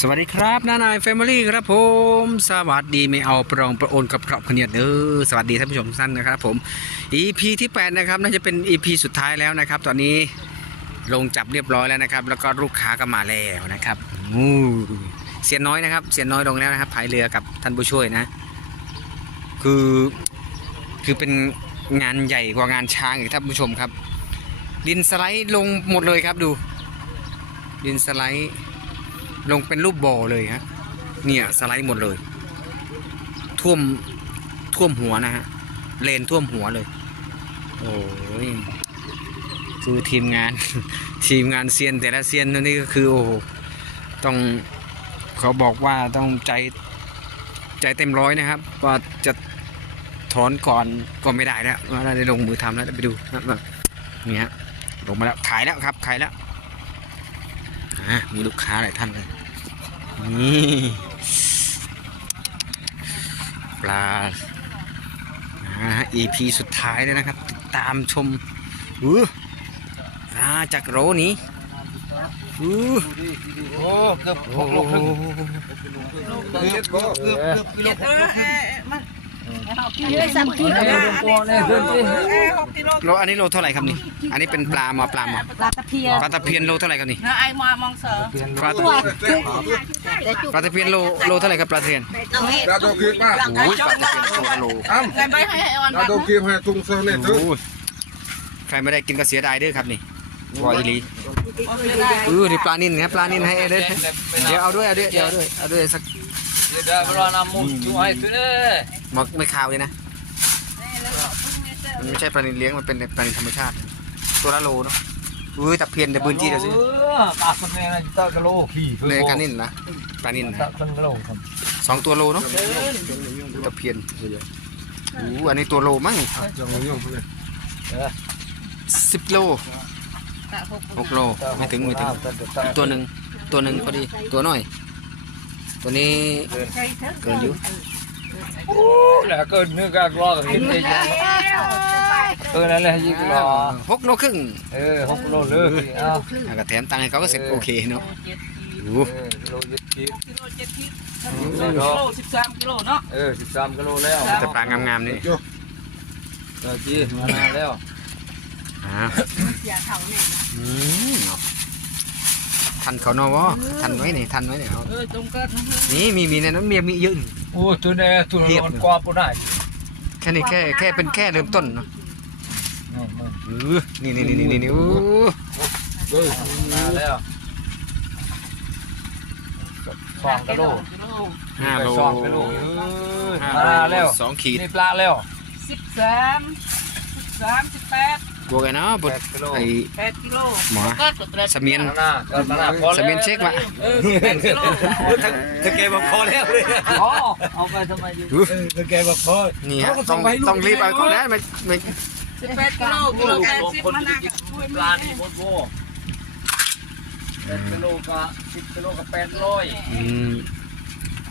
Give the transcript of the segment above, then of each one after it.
สวัสดีครับน้านายแฟมิลี่ครับผม สวัสดีไม่เอาปรองประโอนกับเพราะขเนียดเด้อสวัสดีท่านผู้ชมทุกท่านนะครับผม EP ที่ 8 นะครับน่าจะเป็น EP สุดท้ายแล้วนะครับ ตอนนี้ลงจับเรียบร้อยแล้วนะครับ แล้วก็ลูกค้าก็มาแล้วนะครับอู้เสียน้อยนะครับ เสียนน้อยลงแล้วนะครับพายเรือกับท่านผู้ช่วยนะ คือคือเป็นงานใหญ่กว่างานช้างอีกท่านผู้ชมครับ ดินสไลด์ลงหมดเลยครับดู ดินสไลด์ ลงเป็นรูปบ่อเลยฮะ เนี่ยสไลด์หมดเลย ท่วมท่วมหัวนะฮะ เลนท่วมหัวเลย โอ้ยคือทีมงาน ทีมงานเซียนแต่ละเซียนนี่ก็คือโอ้โหต้องเขาบอกว่าต้องใจใจเต็มร้อยนะครับ ว่าจะถอนก่อนก็ไม่ได้แล้วเราได้ลงมือทำแล้วไปดูนะแบบนี่ฮะลงมาแล้วขายแล้วครับขายแล้วมีลูกค้าหลายท่านเลย นี่ปลานะฮะ EP สุดท้ายเลยนะครับ ติดตามชมอู้ปลาจากโรนี้อู้โอ้เกือบโอ้โหเกือบเกือบเกือบเกือบกิโลเออเออมันเยอะสามกิโลเออหกกิโลโลอันนี้โลเท่าไหร่ครับนี่อันนี้เป็นปลาหมอปลาหมอปลาตะเพียนปลาตะเพียนโลเท่าไหร่ครับนี่นะไอ้มามองเสือปลาตัวคือ ปลาตะเพียนโลโลเท่าไหร่ครับปลาตะเพียนดาโดกีมาโอ้ยปลาตะเพียนตัวละโลอ้ํไงไปให้ไอ้ออนดาโดกีให้ทุงเซเนตึโอ้ยใครไม่ได้กินก็เสียดายเด้อครับนี่วอยลีได้เออนี่ปลานินครับปลานินให้เด้อเดี๋ยวเอาด้วยเอาด้วยเดี๋ยวเอาด้วยเอาด้วยสัก Tidak perlu namun cuma itu deh. หมกไม่คาวเลยนะมันไม่ใช่ปลานินเลี้ยงมันเป็นปลานินธรรมชาติ ตัวละโลเนาะ อุ้ยตะเพียนเดี๋ยวบืนจี้เดี๋ยวสิ Takut nih kita kelo ki. เลยกันนินนะปลานินนะ Tak kelo kan. สองตัวโลเนาะตะเพียนอู้อันนี้ตัวโลมั้ง Jangan yang boleh. สิบโลหกโลไม่ถึงไม่ถึงตัวหนึ่งตัวหนึ่งพอดีตัวน้อย ตัวนี้เกินอยู่ Lah ke ni ka kelo ke ni. Ke นั่น แหละยี่กโลหกโลครึ่งเออหกโลเลยเอาอะก็แถมตังค์ให้เขาก็เสร็จโอเคเนาะอู้เออกิโลเจ็ดขีดกิโลเจ็ดขีดกิโลสิบสามกิโลเนาะเออสิบสามกิโลแล้วแต่ปลางามๆนี่เออจีมานานแล้วอ่าอืมเอาทันเขาเนาะวะทันไว้นี่ทันไว้นี่เอาเออจงก็ทั้งนี่มีมีในนั้นมีมีเยอะนี่โอ้ตัวนี้ตัวนอนกว่าปุ่นได้แค่นี้แค่แค่เป็นแค่เริ่มต้นเนาะ เออนี่นี่นี่นี่นี่อู้นานแล้วสองกิโลกิโลห้าโลสองกิโลเออห้ามาโลแล้วสองขีดนี่ปลาแล้วสิบสามสิบสามสิบแปดบวกกันเนาะบวกแปดกิโลไอ้แปดกิโลหมอก็กดแปดเสมียนหน้าเกินมาหน้าพอแล้วเสมียนเช็ควะเออแปดกิโลถ้าแกบอกพอแล้วเลยอ๋อเอาไปทำไมอยู่อู้ถ้าแกบอกพอนี่ฮะต้องต้องรีบเอาก่อนนะไม่ไม่ สิบแปดกิโลกิโลแปดสิบมันหนักช่วยปมืลาอนี่หมดโว้แปดกิโลก็สิบกิโลก็แปดร้อยอืม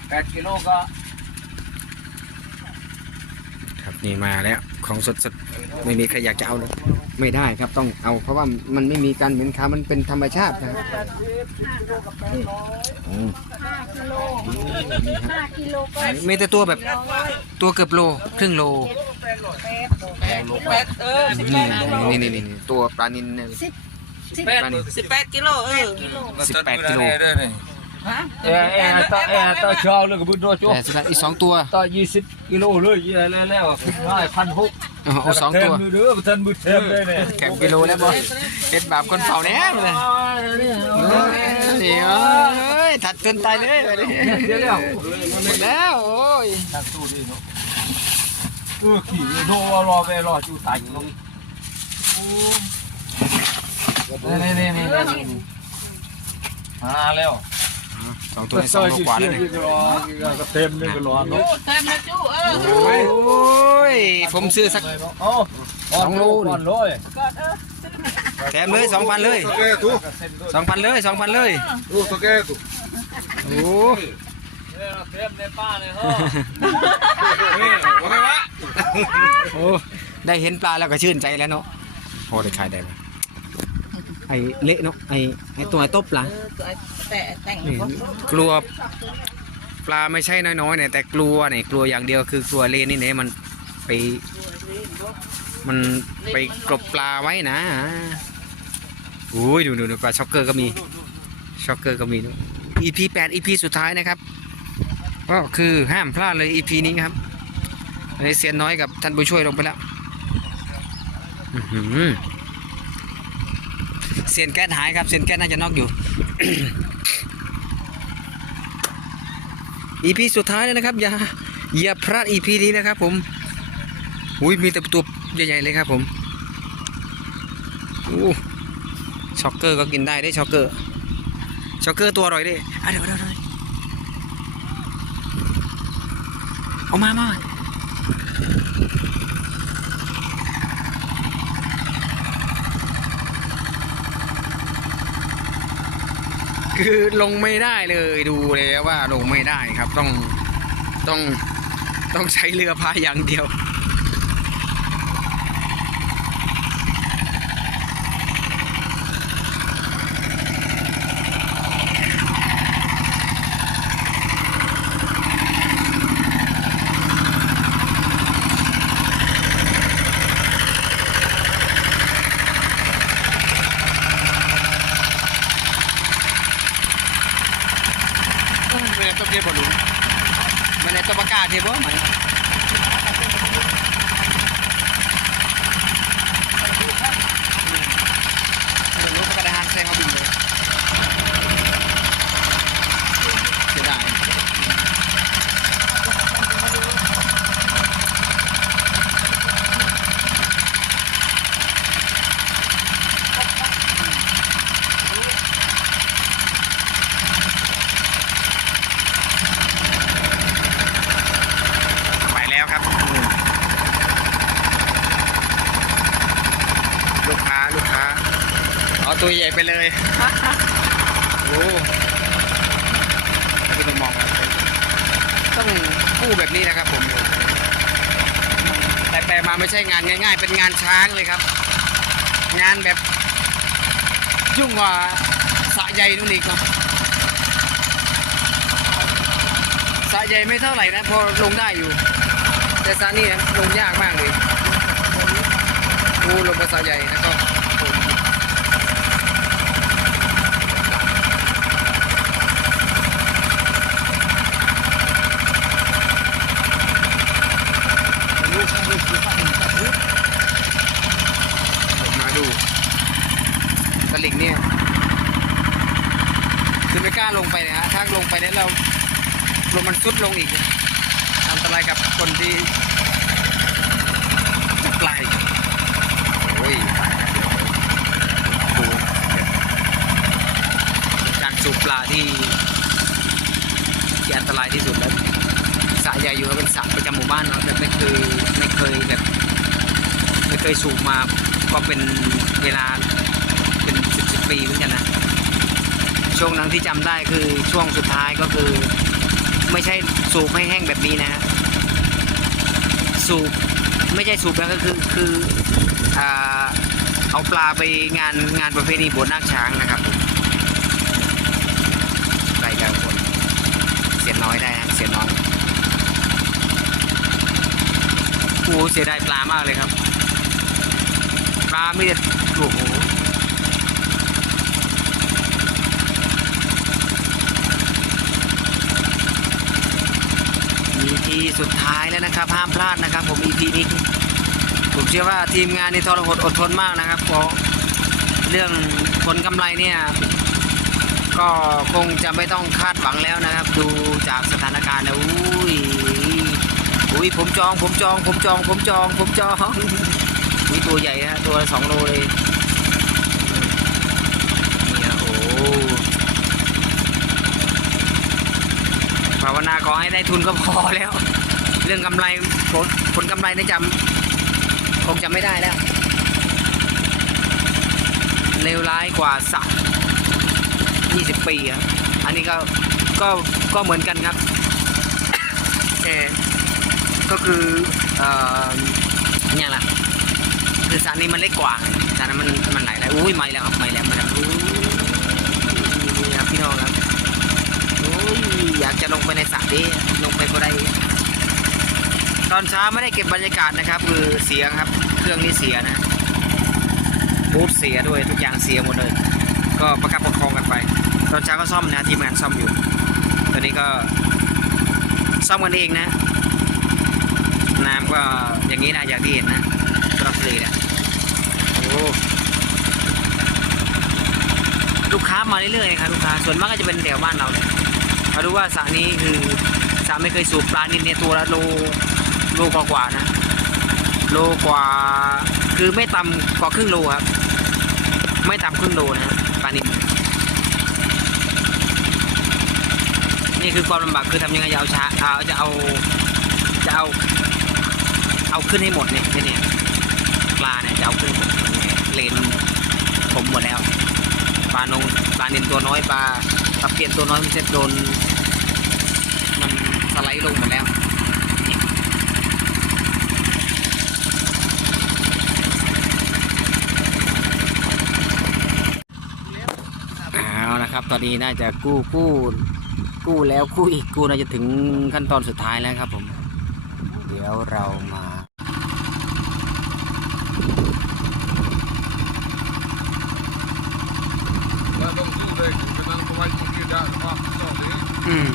แปดกิโลก็ครับนี่มาแล้วของสดสดๆไม่มีใครอยากจะเอาเลยไม่ได้ครับต้องเอาเพราะว่ามันไม่มีการเหม็นคาวมันเป็นธรรมชาตินะครับอืมห้ากิโลก็มีแต่ตัวแบบตัวเกือบโลครึ่งโล แปด เออสิบแปนี่ดกิโลนี่นี่นี่ตัวปลานินเนี่ยแปดปลานินสิบแปดกิโลเออสิบแปดกิโลฮะเออเออต่อเออต่อชาวเลยก็บุญโดจุแต่สุดท้ายอีกสองตัวต่อยี่สิบกิโลเลยเยอะแล้วแล้วขึ้นได้พันหกเอาเอาสองตัวมือเด้อท่านมือเทมเลยเนี่ยแข่งกิโลแล้วบอลเฮ็ดบาปคนเฝ้าแน่เลยนี่เอ้ยถัดจนตายเลยไปเลยเดี๋ยวแล้วหมดแล้วโอ้ย ออขี่โดรอไปรอจู่ตายลงนี่นี่นี่นี่มาแล้วสองตัวในสองโลกว่าแล้วนี่ก็เต็มเลยก็รอโอ้เต็มเลยจูเออโอ้ยผมซื้อสักอ๋อก่อนเลยแถมเลยสองพันเลยสองพันเลยสองพันเลย Tu toke tu. โอ้เต็มในป้าเลยฮะ Oke, Pak. โอ้ได้เห็นปลาแล้วก็ชื่นใจแล้วเนาะพอได้ขายได้ไหมไอ้เละเนาะไอ้ไอ้ตัวไอ้ตบปลาเออตัวไอ้แต่แต่งนี่กลัวปลาไม่ใช่น้อยๆเนี่ยแต่กลัวเนี่ยกลัวอย่างเดียวคือกลัวเลนนี่เนี่ยมันไป มันไปกลบปลาไว้นะอุ้ยดูดูดูปลาช็อกเกอร์ก็มีช็อกเกอร์ก็มีด้วย EP 8 EP สุดท้ายนะครับ ก็คือห้ามพลาดเลย EP นี้ครับ อันนี้เซียนน้อยกับท่านผู้ช่วยลงไปแล้วเซียนแก๊สหายครับเซียนแก๊สน่าจะนอกอยู่ EP สุดท้ายแล้วนะครับ อย่าอย่าพลาด EP นี้นะครับผมอุ้ยมีแต่ตัวใหญ่ๆเลยครับผมโอ้ช็อกเกอร์ก็กินได้ได้ช็อกเกอร์ช็อกเกอร์ตัวอร่อยด้วยอะเดี๋ยวเดี๋ยวเดี๋ยวเอามามา คือลงไม่ได้เลยดูเลยว่าลงไม่ได้ครับต้องต้องต้องใช้เรือพายอย่างเดียว Mana top dia baru. Mana top bakar dia baru mana. Lu pakai hand saya ngopi dulu. Sudah. ไปแล้วครับ ลูกค้าลูกค้าเอา ตัวใหญ่ไปเลยโอ้ไม่ต้องมองครับต้องคู่แบบนี้นะครับผมแต่แต่มาไม่ใช่งานง่าย ๆ เป็นงานช้างเลยครับ งานแบบยุ่งกว่าสะใหญ่นู่นอีกเนาะสะใหญ่ไม่เท่าไหร่นะพอลงได้อยู่ แต่สะนี่นะลงยากมากเลยโอ้ลงมาสระใหญ่นะก็ผมมาดูตะลิงเนี่ยคือไม่กล้าลงไปนะฮะถ้าลงไปเนี่ยเรา ลมมันซุดลงอีก อันตรายกับคนที่จะปลโอ้ยดูการสูบปลาที่ที่อันตรายที่สุดแล้วสระใหญ่อยู่แล้วเป็นสระประจำหมู่บ้านเนาะแต่ไม่เคยไม่เคยแบบไม่เคยสูบมาก็เป็นเวลาเป็นสิบสิบปีเหมือนกันนะช่วงนั้นที่จำได้คือช่วงสุดท้ายก็คือ ไม่ใช่สูบให้แห้งแบบนี้นะฮะสูบไม่ใช่สูบแล้วก็คือคืออ่าเอาปลาไปงานงานประเพณีบวชนาคช้างนะครับใส่แล้วคนเสียน้อยได้ฮะเสียน้อยโอ้เสียดายปลามากเลยครับปลาไม่ได้โอ้โห EP สุดท้ายแล้วนะครับห้ามพลาดนะครับ ผม EP นี้ผมเชื่อว่าทีมงานนี่ทรหดอดทนมากนะครับเพราะเรื่องผลกำไรเนี่ยก็คงจะไม่ต้องคาดหวังแล้วนะครับ ดูจากสถานการณ์แล้วอุ้ยอุ้ยผมจองผมจอง ผมจอง ผมจอง ผมจองอุ้ยตัวใหญ่นะตัวสองโลเลยเนี่ยโอ้ภาวนาขอให้ได้ทุนก็พอแล้ว เรื่องกำไรผลผลกำไรในจำคงจำไม่ได้แล้วเลวร้ายกว่าสัก20 ปีอะอันนี้ก็ก็ก็เหมือนกันครับแต่ก็คือเอ่อเนี่ยล่ะคือสรนี้มันเล็กกว่าสรนั้นมันมันไหลแล้วอุ้ยไม่แล้วครับไม่แล้วไม่แล้วอุ้ยนี่ครับพี่น้องครับจะลงไปในสระดีลงไปก็ได้ อนเช้าไม่ได้เก็บบรรยากาศนะครับ คือเสียครับ เครื่องนี้เสียนะบูทเสียด้วยทุกอย่างเสียหมดเลย ก็ประคับประคองกันไป ตอนเช้าก็ซ่อมนะทีมงานซ่อมอยู่ ตอนนี้ก็ซ่อมกันเองนะ น้ำก็อย่างนี้นะอย่างที่เห็นนะตรอกเลยนะโอ้ลูกค้ามาเรื่อยๆครับลูกค้าส่วนมากก็จะเป็นแถวบ้านเราเนี่ยมาดูว่าสระนี้คือสระไม่เคยสูบปลานินเนี่ยตัวละโล โลกว่าๆนะ โลกว่า คือไม่ต่ำกว่าครึ่งโลครับ ไม่ต่ำครึ่งโลนะปลานินนี่คือความลำบากคือทำยังไงจะเอาช้าเอาจะเอาจะเอา เอาขึ้นให้หมดเนี่ยเนี่ยปลาเนี่ยจะเอาขึ้นหมดเลนผมหมดแล้วปลานงปลาเนนตัวน้อยปลาตะเพียนตัวน้อยมันจะโดนมันสไลด์ลงหมดแล้วนี่เอาละ ครับ ตอนนี้น่าจะกู้กู้กู้แล้วกู้อีกกู้น่าจะถึงขั้นตอนสุดท้ายแล้วครับผม เดี๋ยวเรามาแล้วต้องสู้เลยเป็นนั้นก็ไว้ตรงนี้ได้ว่าต่อเลย อืม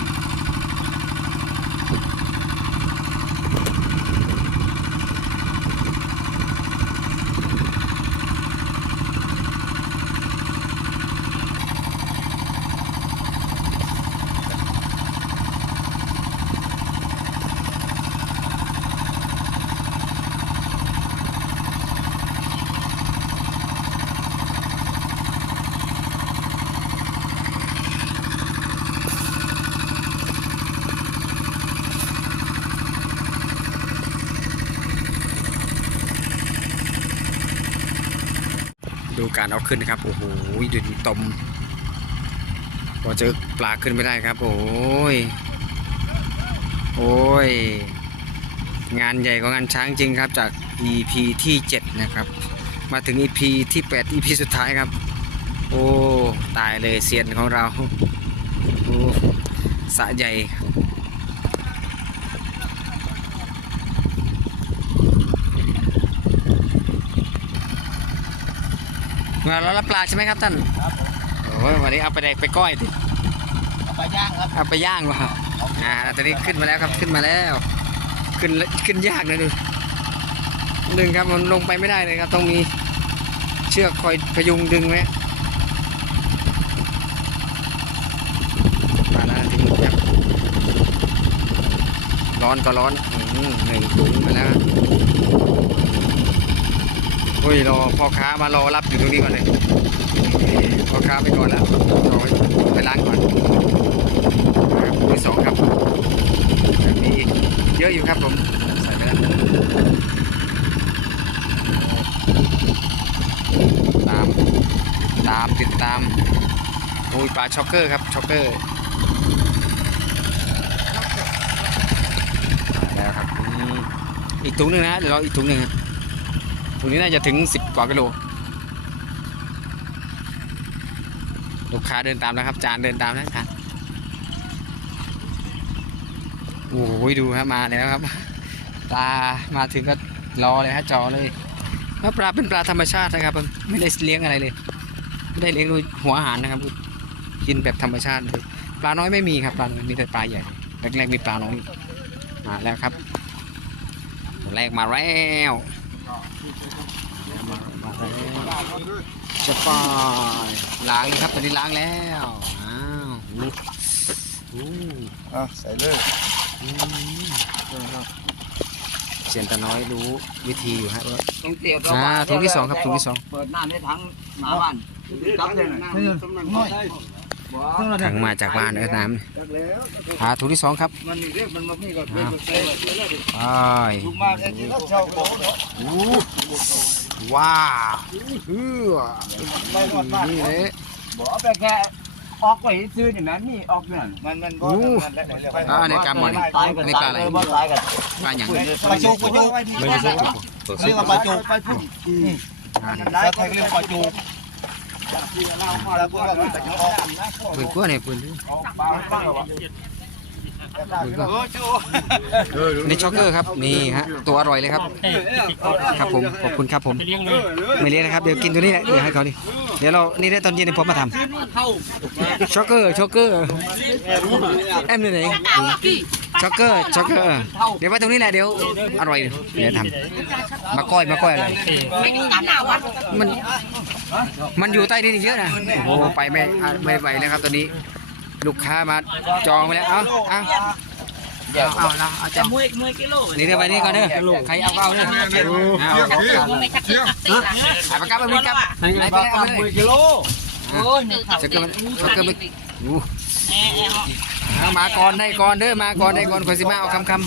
ดู การเอาขึ้นนะครับ โอ้โหดูดิตมพอเจอปลาขึ้นไม่ได้ครับ โอ้ย โอ้ย งานใหญ่ของงานช้างจริงครับจาก EP ที่ 7 นะครับ มาถึง EP ที่ 8 EP สุดท้ายครับ โอ้ ตายเลยเซียนของเรา โอ้สะใหญ่ มาแล้วรับปลาใช่ไหมครับท่านโอ้ยวันนี้เอาไปแดกไปก้อยดิเอาไปย่างครับเอาไปย่างวะอ่าตอนนี้ขึ้นมาแล้วครับขึ้นมาแล้ว ขึ้นขึ้นยากเลยดูดึงครับมันลงไปไม่ได้เลยครับต้องมีเชือกคอยพยุงดึงไว้มาแล้วถึงครับร้อนก็ร้อนอืมหนึ่งถุงมาแล้วครับโอ้ยรอพ่อค้ามารอรับอยู่ตรงนี้ก่อนเลยพ่อค้าไปก่อนแล้วรอไปล้างก่อนครับที่สองครับมีเยอะอยู่ครับผมใส่ไปแล้วตามตามติดตามโอ้ยปลาช็อกเกอร์ครับช็อกเกอร์มาแล้วครับอีกถุงหนึ่งนะเดี๋ยวเราอีกถุงหนึ่งฮะ ถุงนี้น่าจะถึงสิบกว่ากิโล ลูกค้าเดินตามแล้วครับ จานเดินตามแล้วจานโอ้โหดูครับมาแล้วครับ ปลามาถึงก็รอเลยฮะจอเลยแล้วปลาเป็นปลาธรรมชาตินะครับ ไม่ได้เลี้ยงอะไรเลย ไม่ได้เลี้ยงด้วยหัวอาหารนะครับ กินแบบธรรมชาติเลยปลาน้อยไม่มีครับปลาน้อยมีแต่ปลาใหญ่แรกๆมีปลาน้อยมาแล้วครับแรกมาแล้ว มามาแล้วจะปล่อยล้างเลยครับตอนนี้ล้างแล้วอ้าวอู้อู้อะใส่เลยเสียนตาน้อยรู้วิธีอยู่ฮะว่าต้องเตียวอ่าถุงที่สองครับถุงที่สองเปิดหน้าในถังหน้าบ้านจับเลยนะน้อย ถังมาจากบ้านเออน้ำอ่าถุงที่สองครับมันนี่เรียกมันมาพี่ก็อ่าไปถูกมากไอ้ที่เช่าของเนาะอู้ว้าวเฮือไม่หมดบ้านนี่เลยบอกเอาไปแค่ออกไปซื้อนี่แม่นี่ออกนั่นมันมันบ่อ่าในกำมันตายกันในปลาอะไรบ่ตายกันปลาอย่างปลาจุกปลาจุกไม่ใช่เรียกว่าปลาจุกไปพุ่งอ่าได้ใครเรียกปลาจุกแล้วก็มันจะออก ปืนกลัวเนี่ยปืนปลาบ้างหรอวะโอ้โจนี่ช็อกเกอร์ครับนี่ฮะตัวอร่อยเลยครับ ครับผมขอบคุณครับผมไม่เลี้ยงนะครับเดี๋ยวกินตัวนี้แหละเดี๋ยวให้เขาดิเดี๋ยวเรานี่ได้ตอนเย็นเดี๋ยวผมมาทำช็อกเกอร์ช็อกเกอร์แอมอยู่ไหนช็อกเกอร์ช็อกเกอร์เดี๋ยวไว้ตรงนี้แหละเดี๋ยวอร่อยเดี๋ยวทำมาก้อยมาก้อยอะไรมัน มันอยู่ใต้ดินอีกเยอะนะโอ้โหไปไม่อะไม่ไหวแล้วครับตอนนี้ ลูกค้ามาจองไปแล้วเอ้าเอ้าเอาเอาเอาเอาจองมวยมวยกิโลนี่เดี๋ยวไปนี่ก่อนเด้อใครเอาก็เอาเด้อเอาเอาเอาไม่ชักเตี้ยเตี้ยเอาปากกาไปวิ่งครับไหนไปเลยเอาไปเลยกิโลโอ้ยหนึ่งจะเกิดจะเกิดไปอู้แอะแอะเอามาก่อนได้ก่อนเด้อมาก่อนได้ก่อนคนสิมาเอาคำคำ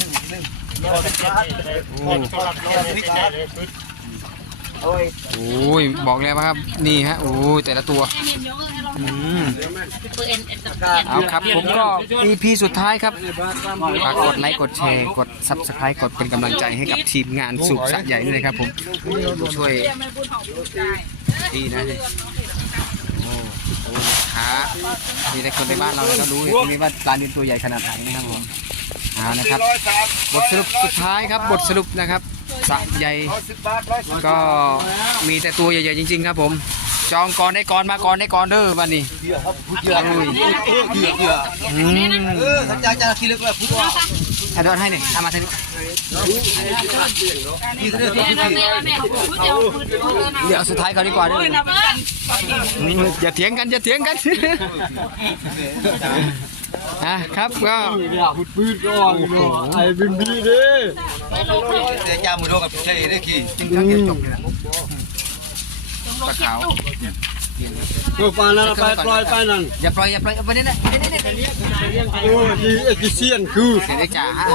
โอ้ยบอกแล้วครับ นี่ฮะโอ้ยแต่ละตัวอืมเอาครับผมก็ EP สุดท้ายครับฝากกดไลค์กดแชร์กด Subscribe กดเป็นกำลังใจให้กับทีมงานสุขสะใหญ่ด้วยนะครับผมช่วยดีนะนี่โอ้โหขานี่แต่คนในบ้านเราก็รู้ตรงนี้ว่าปลานิลตัวใหญ่ขนาดไหนนะครับผมเอานะครับบทสรุปสุดท้ายครับบทสรุปนะครับ สะใหญ่ร้อยสิบบาทร้อยสิบก็มีแต่ตัวใหญ่ๆจริง ๆ ครับผม จองก่อนได้ก่อนมาก่อนได้ก่อนเด้อวันนี้เหยื่อครับพูดเหยื่อเหยื่อเหยื่ออืมเออสัญญาจะคิดเล็กแบบพูดว่าให้ดอนให้หนึ่งเอามาทางนี้ที่เรื่องที่เดี๋ยวเอาสุดท้ายเขาดีกว่าเด้ออืมอย่าเถียงกันอย่าเถียงกัน อะครับก็ปืนก่อนไอ้บินบีเด้เดี๋ยวจ้ามือโดกับใช่ได้ขี่จริงจังเก็บจบเลยนะปลาขาวตัวปลานั้นไปปล่อยไปนั่นอย่าปล่อยอย่าปล่อยเอาไปนี่นะนี่นี่นี่โอ้ดีเอกิเซียนคือเสียได้จ่าให้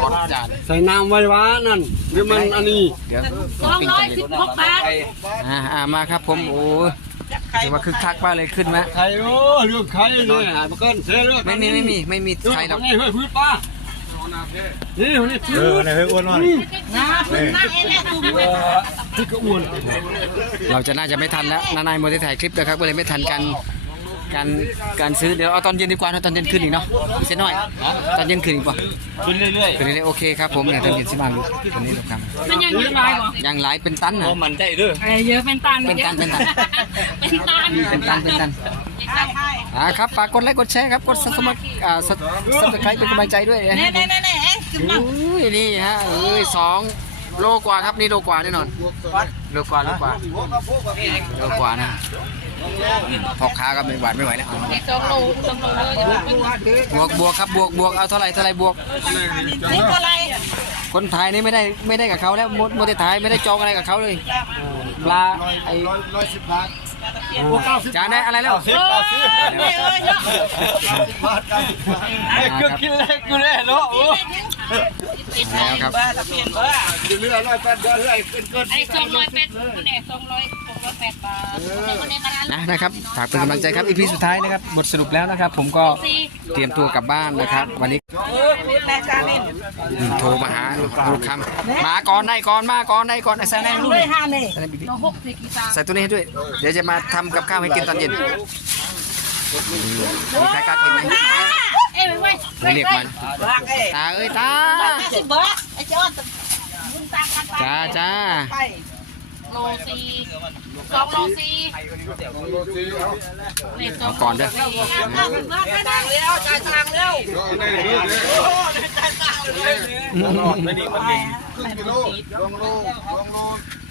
กดจ่าเลยใส่น้ำไว้ว้านั่นเดี๋ยวมันอันนี้เดี๋ยวสองร้อยสิบหกบาทอ่าอ่ามาครับผมโอ้ย ถือว่าคึกคักมากเลยขึ้นไหมไข่โอ้เรื่องไข่เนี่ยหามาเกินเสียเรื่องไม่มีไม่มีไม่มีใครหรอกนี่เฮ้ยพื้นป้านี่นี่พื้นเออในเฮ้ยอ้วนหน่อยนะพึ่งมาเองแหละตุ้มที่กระอ้วนเราจะน่าจะไม่ทันแล้วนานายโมได้ถ่ายคลิปนะครับก็เลยไม่ทันการ การการซื้อเดี๋ยวเอาตอนเย็นดีกว่านะตอนเย็นขึ้นอีกเนาะเสียหน่อยตอนเย็นขึ้นอีกป่ะขึ้นเรื่อยขึ้นเรื่อยๆโอเคครับผมเนี่ยตอนเย็นสิบาทตอนนี้เราทมันยังยืดลายบ่ำยังหลายเป็นตันนะๆมันใจด้วยไอ้เยอะเป็นตันเป็นตันเป็นตันเป็นตันเป็นตันเป็นตันอ่าครับฝากกดไลค์กดแชร์ครับกดซับสมัครอ่าซับสไครต์เป็นกำลังใจด้วยเน่เน่เน่เน่เอ๊ะคือมันอุ้ยนี่ฮะเอ้ยสองโลกว่าครับนี่โลกว่าแน่นอนโลกว่าโลกว่าโลกว่านะ พอค้าก็ไม่หวาดไม่ไหวแล้วเอาสองโลสองโลเลยบวกบวกครับบวกบวกเอาเท่าไหร่เท่าไหร่บวกนี่เท่าไรคนไทยนี่ไม่ได้ไม่ได้กับเขาแล้วมดมดไทยไม่ได้จองอะไรกับเขาเลยปลาไอ้ร้อยสิบบาทจานได้อะไรแล้วสิบเก้าสิบไม่เอ้ยเนาะบาทเก้าสิบบาทไอ้คือกินเล็กกูแน่เนาะโอ้แล้วครับบ้าตะเพียนบ้าเรื่อยๆร้อยแปดเดือนเรื่อยขึ้นขึ้นไอ้สองร้อยเป็ดคนเอกสองร้อย สองร้อยแปดบาทคนเอกกันนะนะครับฝากเป็นกำลังใจครับอีพีสุดท้ายนะครับบทสรุปแล้วนะครับ ผมก็เตรียมตัวกลับบ้านนะครับ วันนี้แม่การเล่นอืมโทรมาหาลูกคำมาก่อนได้ก่อนมาก่อนได้ก่อนไอ้แซนแน่ลูกด้วยห้าเน่ใส่บิ๊กหกสิบกี่ตาใส่ตัวนี้ให้ด้วย เดี๋ยวจะมาทำกับข้าวให้กินตอนเย็นมีใครกล้ากินไหมเอ้ยไว้ผมเรียกมันรักเอ้ยตาเอ้ยตาสิบบาทไอ้เจ้าบุญตากันไปจ้าจ้าไป โลซีสองโลซีเลขสอเอางก่อนเด้อจ่ายตังค์แล้วจ่ายตังค์แล้วจ่ายตังค์เลยไม่ดีมันดีครึ่งกิโลลองโลลองโลลองโลครึ่ง